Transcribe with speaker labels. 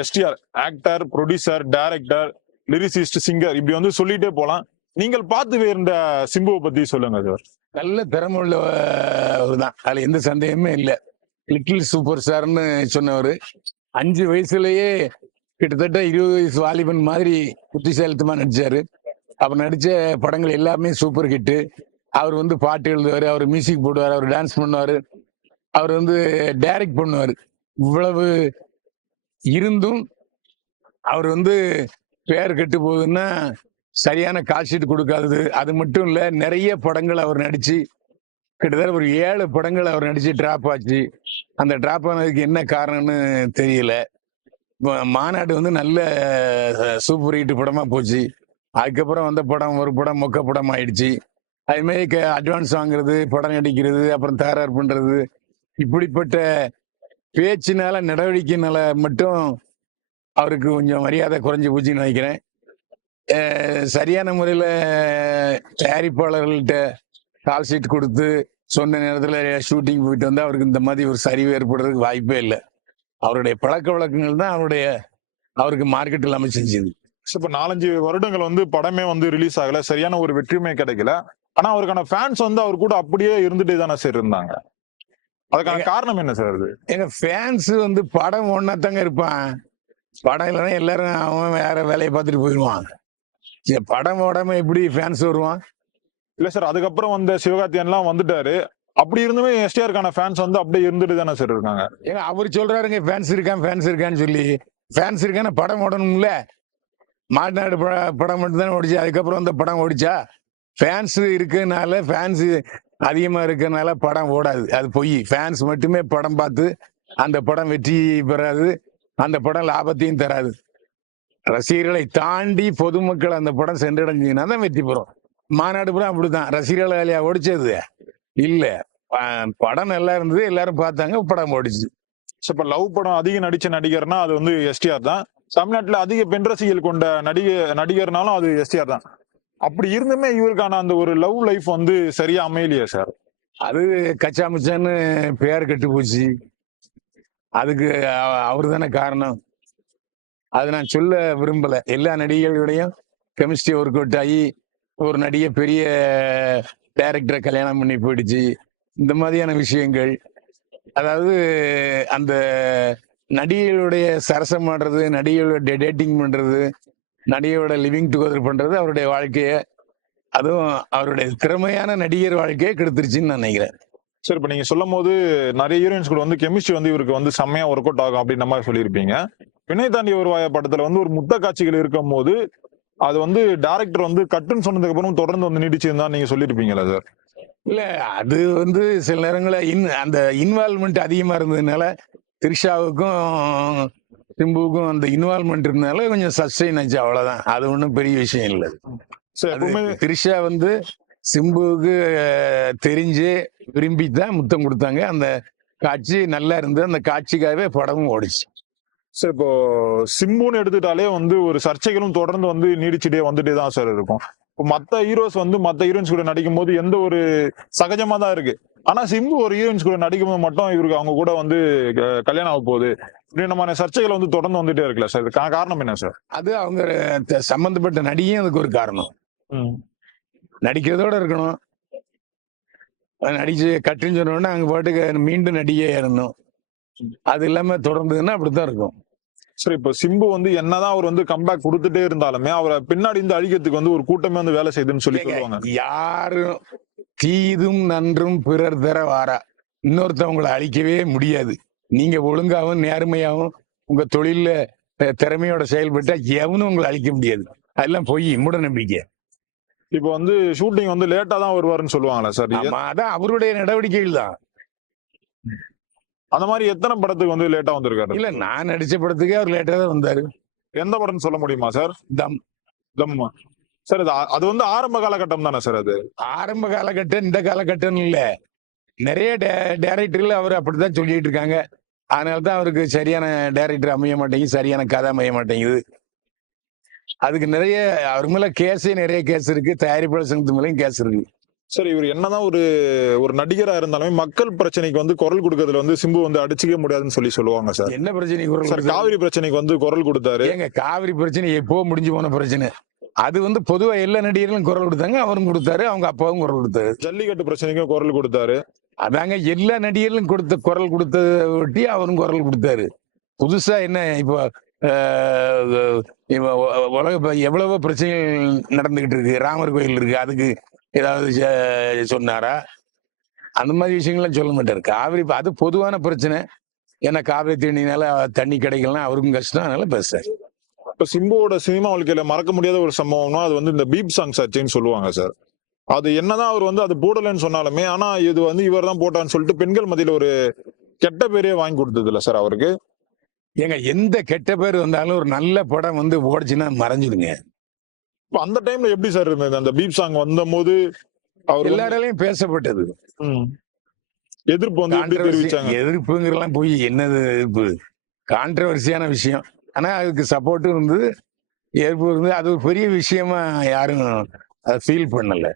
Speaker 1: STR actor producer director lyricist singer இப்படி வந்து சொல்லிட்டே போலாம். நீங்கள் பார்த்து வேண்ட சிம்புவை பத்தி சொல்லுங்க சார்.
Speaker 2: நல்ல திறமை உள்ளவர் தான். அதுல எந்த சந்தேகமே இல்லை. லிட்டில் சூப்பர் ஸ்டார்னு சொன்னவர். அஞ்சு வயசுலயே கிட்டத்தட்ட இருபது வயசு வாலிபன் மாதிரி புத்திசாலித்தமா நடிச்சாரு. அவர் நடிச்ச படங்கள் எல்லாமே சூப்பர் ஹிட்டு அவர் வந்து பாட்டு எழுதுவார் அவர் மியூசிக் போடுவார் அவர் டான்ஸ் பண்ணுவார். அவர் வந்து டைரக்ட் பண்ணுவார். இவ்வளவு இருந்தும் அவர் வந்து பேர் கெட்டு போகுதுன்னா சரியான கால்ஷீட் கொடுக்காதது. அது மட்டும் இல்ல நிறைய படங்கள் அவர் நடிச்சு கிட்டத்தட்ட ஒரு ஏழு படங்கள் அவர் நடிச்சு டிராப் ஆச்சு. அந்த டிராப் ஆனதுக்கு என்ன காரணம்னு தெரியல. மாநாடு வந்து நல்ல சூப்பர் ஹிட் படமா போச்சு. அதுக்கப்புறம் வந்த படம் ஒரு படம் மொக்க படம் ஆயிடுச்சு. அதுமாரி அட்வான்ஸ் வாங்குறது படம் நடிக்கிறது அப்புறம் தகராறு பண்றது இப்படிப்பட்ட பேச்சினால நடவடிக்கைனால மட்டும் அவருக்கு கொஞ்சம் மரியாதை குறைஞ்சு போச்சுன்னு நினைக்கிறேன். சரியான முறையில் தயாரிப்பாளர்கள்ட்ட கால் ஷீட் கொடுத்து சொன்ன நேரத்தில் ஷூட்டிங் போயிட்டு வந்தால் அவருக்கு இந்த மாதிரி ஒரு சரிவு ஏற்படுறதுக்கு வாய்ப்பே இல்லை. அவருடைய பழக்க வழக்கங்கள் தான் அவருடைய அவருக்கு மார்க்கெட் இல்லாமல் செஞ்சது.
Speaker 1: இப்போ நாலஞ்சு வருடங்கள் வந்து படமே வந்து ரிலீஸ் ஆகல. சரியான ஒரு வெற்றியுமே கிடைக்கல. ஆனா அவருக்கான ஃபேன்ஸ் வந்து அவர் கூட அப்படியே இருந்துட்டே தானே சரி இருந்தாங்க. அதுக்கான காரணம் என்ன சார் அது?
Speaker 2: எங்க ஃபேன்ஸ் வந்து படம் ஒன்னா தாங்க இருப்பான். படம் இல்லைன்னா எல்லாரும் அவன் வேற வேலையை பார்த்துட்டு போயிடுவான் சரி, படம் உடம்பு எப்படி ஃபேன்ஸ் வருவான்?
Speaker 1: இல்ல சார் அதுக்கப்புறம் வந்த சிவகார்த்தியன்லாம் வந்துட்டாரு. அப்படி இருந்துமே எஸ்டிஆருக்கான ஃபேன்ஸ் வந்து அப்படியே இருந்துட்டு தானே சார் இருக்காங்க.
Speaker 2: ஏங்க அவர் சொல்றாருங்க ஃபேன்ஸ் இருக்கான் ஃபேன்ஸ் இருக்கான்னு சொல்லி. ஃபேன்ஸ் இருக்கான்னு படம் ஓடணும்ல? ப- படம் மட்டும் தானே ஓடிச்சு. அதுக்கப்புறம் அந்த படம் ஓடிச்சா? ஃபேன்ஸ் இருக்கனால ஃபேன்ஸ் அதிகமா இருக்கிறதுனால படம் ஓடாது. அது பொய். ஃபேன்ஸ் மட்டுமே படம் பார்த்து அந்த படம் வெற்றி பெறாது. அந்த படம் லாபத்தையும் தராது. ரசிகர்களை தாண்டி பொதுமக்கள் அந்த படம் சென்றடைஞ்சிங்கன்னா தான் வெற்றி பெறும். மாநாடு படம் அப்படிதான் ரசிகர்களை ஓடிச்சது. இல்ல. படம் நல்லா இருந்தது. எல்லாரும் பார்த்தாங்க. படம் ஓடிச்சு.
Speaker 1: இப்ப லவ் படம் அதிக நடிச்ச நடிகர்னா அது வந்து எஸ்டிஆர் தான். தமிழ்நாட்டுல அதிக பெண் ரசிகர்கள் கொண்ட நடிகை நடிகர்னாலும் அது எஸ்டிஆர் தான். அப்படி இருந்துமே இவருக்கான அந்த ஒரு லவ் லைஃப் வந்து சரியா அமையலையா சார்
Speaker 2: அது கச்சாமிச்சான்னு பேர் கெட்டு போச்சு. அதுக்கு அவரு தானே காரணம். அது நான் சொல்ல விரும்பல. எல்லா நடிகைகளுடையும் கெமிஸ்ட்ரி ஒர்க் அவுட் ஆகி ஒரு நடிகை பெரிய டைரக்டரை கல்யாணம் பண்ணி போயிடுச்சு. இந்த மாதிரியான விஷயங்கள். அதாவது அந்த நடிகைகளுடைய சரசம் பண்றது நடிகைகளோட டேட்டிங் பண்றது நடிகையோட லிவிங் டுகெதர் பண்றது அவருடைய வாழ்க்கைய அதுவும் அவருடைய திறமையான நடிகர் வாழ்க்கையை கெடுத்துருச்சுன்னு நான் நினைக்கிறேன்.
Speaker 1: சார் இப்ப நீங்க சொல்லும் போது நிறைய ஹீரோயின்ஸ் கூட வந்து கெமிஸ்ட்ரி வந்து இவருக்கு வந்து செம்மையா ஒர்க் அவுட் ஆகும் அப்படின்ற மாதிரி சொல்லியிருப்பீங்க. வினய் தாண்டி ஒரு வாய படத்துல வந்து ஒரு முத்த காட்சிகள் இருக்கும் போது அது வந்து டைரக்டர் வந்து கட்டுன்னு சொன்னதுக்கு அப்புறம் தொடர்ந்து வந்து நீடிச்சிருந்தா நீங்க சொல்லியிருப்பீங்களா சார்
Speaker 2: இல்ல அது வந்து சில நேரங்களில் இன் அந்த இன்வால்மெண்ட் அதிகமா இருந்ததுனால த்ரிஷாவுக்கும் சிம்புவுக்கும் அந்த இன்வால்மெண்ட் இருந்தனால கொஞ்சம் சஸ்டெயின் ஆச்சு அவ்வளவுதான். அது ஒன்றும் பெரிய விஷயம் இல்லை. த்ரிஷா வந்து சிம்புவுக்கு தெரிஞ்சு விரும்பி தான் முத்தம் கொடுத்தாங்க. அந்த காட்சி நல்லா இருந்தது. அந்த காட்சிக்காகவே படமும் ஓடிச்சு.
Speaker 1: சார் இப்போ சிம்புன்னு எடுத்துட்டாலே வந்து ஒரு சர்ச்சைகளும் தொடர்ந்து வந்து நீடிச்சுட்டே வந்துட்டே தான் சார் இருக்கும். இப்போ மத்த ஹீரோஸ் வந்து மத்த ஹீரோயின்ஸ் கூட நடிக்கும் போது எந்த ஒரு சகஜமா தான் இருக்கு. ஆனா சிம்பு ஒரு ஹீரோயின்ஸ் கூட நடிக்கும் போது மட்டும் இவருக்கு அவங்க கூட வந்து கல்யாணம் ஆக போகுது. இப்படின்ற மாதிரி சர்ச்சைகள் வந்து தொடர்ந்து வந்துட்டே இருக்குல்ல சார் இதுக்கான காரணம் என்ன சார்
Speaker 2: அது அவங்க சம்பந்தப்பட்ட நடிகையும் அதுக்கு ஒரு காரணம். நடிக்கிறதோட இருக்கணும். நடிச்சு கட்டுன்னு சொன்ன உடனே அங்க பாட்டுக்கு மீண்டும் நடிகை ஏறணும். அது இல்லாம தொடர்ந்ததுன்னா அப்படித்தான் இருக்கும்.
Speaker 1: சரி இப்போ சிம்பு வந்து என்னதான் அவர் வந்து கம்பேக் கொடுத்துட்டே இருந்தாலுமே அவரை பின்னாடி இருந்து அழிக்கிறதுக்கு வந்து ஒரு கூட்டமே வந்து வேலை செய்யுதுன்னு சொல்லி சொல்லுவாங்க.
Speaker 2: யாரும் தீதும் நன்றும் பிறர் தர வாரா. இன்னொருத்தவங்களை அழிக்கவே முடியாது. நீங்க ஒழுங்காவும் நேர்மையாவும் உங்க தொழில்ல அஹ், திறமையோட செயல்பட்டா எவனும் உங்களை அழிக்க முடியாது. அதெல்லாம் பொய் மூட நம்பிக்கை.
Speaker 1: இப்போ வந்து ஷூட்டிங் வந்து லேட்டா தான் வருவாருன்னு சொல்லுவாங்களா சார்
Speaker 2: அதான் அவருடைய நடவடிக்கைகள் தான்.
Speaker 1: அந்த மாதிரி எத்தனை படத்துக்கு வந்து லேட்டா வந்திருக்காரு?
Speaker 2: இல்ல நான் நடிச்ச படத்துக்கே அவர் லேட்டா தான் வந்தாரு.
Speaker 1: எந்த படம்னு சொல்ல முடியுமா சார்?
Speaker 2: தம்.
Speaker 1: தம்மா சார் இது அ- அது வந்து ஆரம்ப காலகட்டம் தானே சார் அது?
Speaker 2: ஆரம்ப காலகட்டம் இந்த காலகட்டம் இல்ல. நிறைய டைரக்டர்கள் அவர் அப்படித்தான் சொல்லிட்டு இருக்காங்க. அதனால தான் அவருக்கு சரியான டைரக்டர் அமைய மாட்டேங்குது சரியான கதை அமைய மாட்டேங்குது. அதுக்கு நிறைய அவர் மேல கேஸே நிறைய கேஸ் இருக்கு தயாரிப்பாளர் சங்கத்து மேலேயும் கேஸ் இருக்கு.
Speaker 1: சார் இவர் என்னதான் ஒரு ஒரு நடிகரா இருந்தாலுமே மக்கள் பிரச்சனைக்கு வந்து குரல் கொடுக்கறதுல வந்து சிம்பு வந்து அடிச்சுக்க முடியாதுன்னு சொல்லி சொல்லுவாங்க சார்.
Speaker 2: என்ன பிரச்சனை குரல்
Speaker 1: சார்? காவிரி பிரச்சனைக்கு வந்து குரல் கொடுத்தாரு.
Speaker 2: ஏங்க காவிரி பிரச்சனை எப்போ முடிஞ்சு போன பிரச்சனை? அது வந்து பொதுவா எல்லா நடிகர்களும் குரல் கொடுத்தாங்க அவரும் கொடுத்தாரு அவங்க அப்பாவும் குரல் கொடுத்தாரு.
Speaker 1: ஜல்லிக்கட்டு பிரச்சனைக்கும் குரல் கொடுத்தாரு.
Speaker 2: அதாங்க எல்லா நடிகர்களும் கொடுத்த குரல் கொடுத்தத ஒட்டி அவரும் குரல் கொடுத்தாரு. புதுசா என்ன இப்போ உலக எவ்வளவோ பிரச்சனைகள் நடந்துகிட்டு இருக்கு. ராமர் கோயில் இருக்கு அதுக்கு ஏதாவது சொன்னாரா? அந்த மாதிரி விஷயங்கள்லாம் சொல்ல மாட்டாரு. காவிரி அது பொதுவான பிரச்சனை. ஏன்னா காவிரி தண்ணினால தண்ணி கிடைக்கலாம் அவருக்கும் கஷ்டம் அதனால பேசுறாரு.
Speaker 1: இப்ப சிம்புவோட சினிமா வாழ்க்கையில மறக்க முடியாத ஒரு சம்பவம்னா அது வந்து இந்த பீப் சாங் சர்ச்சைன்னு சொல்லுவாங்க சார். அது என்னதான் அவர் வந்து அது போடலன்னு சொன்னாலுமே ஆனா இது வந்து இவர் தான் போட்டான்னு சொல்லிட்டு பெண்கள் மத்தியில ஒரு கெட்ட பேரே வாங்கி கொடுத்தது இல்ல சார் அவருக்கு.
Speaker 2: ஏங்க எந்த கெட்ட பேர் வந்தாலும் ஒரு நல்ல படம் வந்து ஓடிச்சுன்னா மறைஞ்சிடுங்க.
Speaker 1: இப்ப அந்த டைம்ல எப்படி சார் இருந்தது? அந்த பீப் சாங் வந்த போது அவர்
Speaker 2: எல்லாராலையும் பேசப்பட்டது.
Speaker 1: எதிர்ப்பு வந்து
Speaker 2: எதிர்ப்புங்கிறலாம் போய் என்னது எதிர்ப்பு? கான்ட்ரவர்சியான விஷயம். ஆனா அதுக்கு சப்போர்ட்டும் இருந்தது ஏற்பு இருந்தது. அது ஒரு பெரிய விஷயமா யாரும் அதை ஃபீல் பண்ணலை.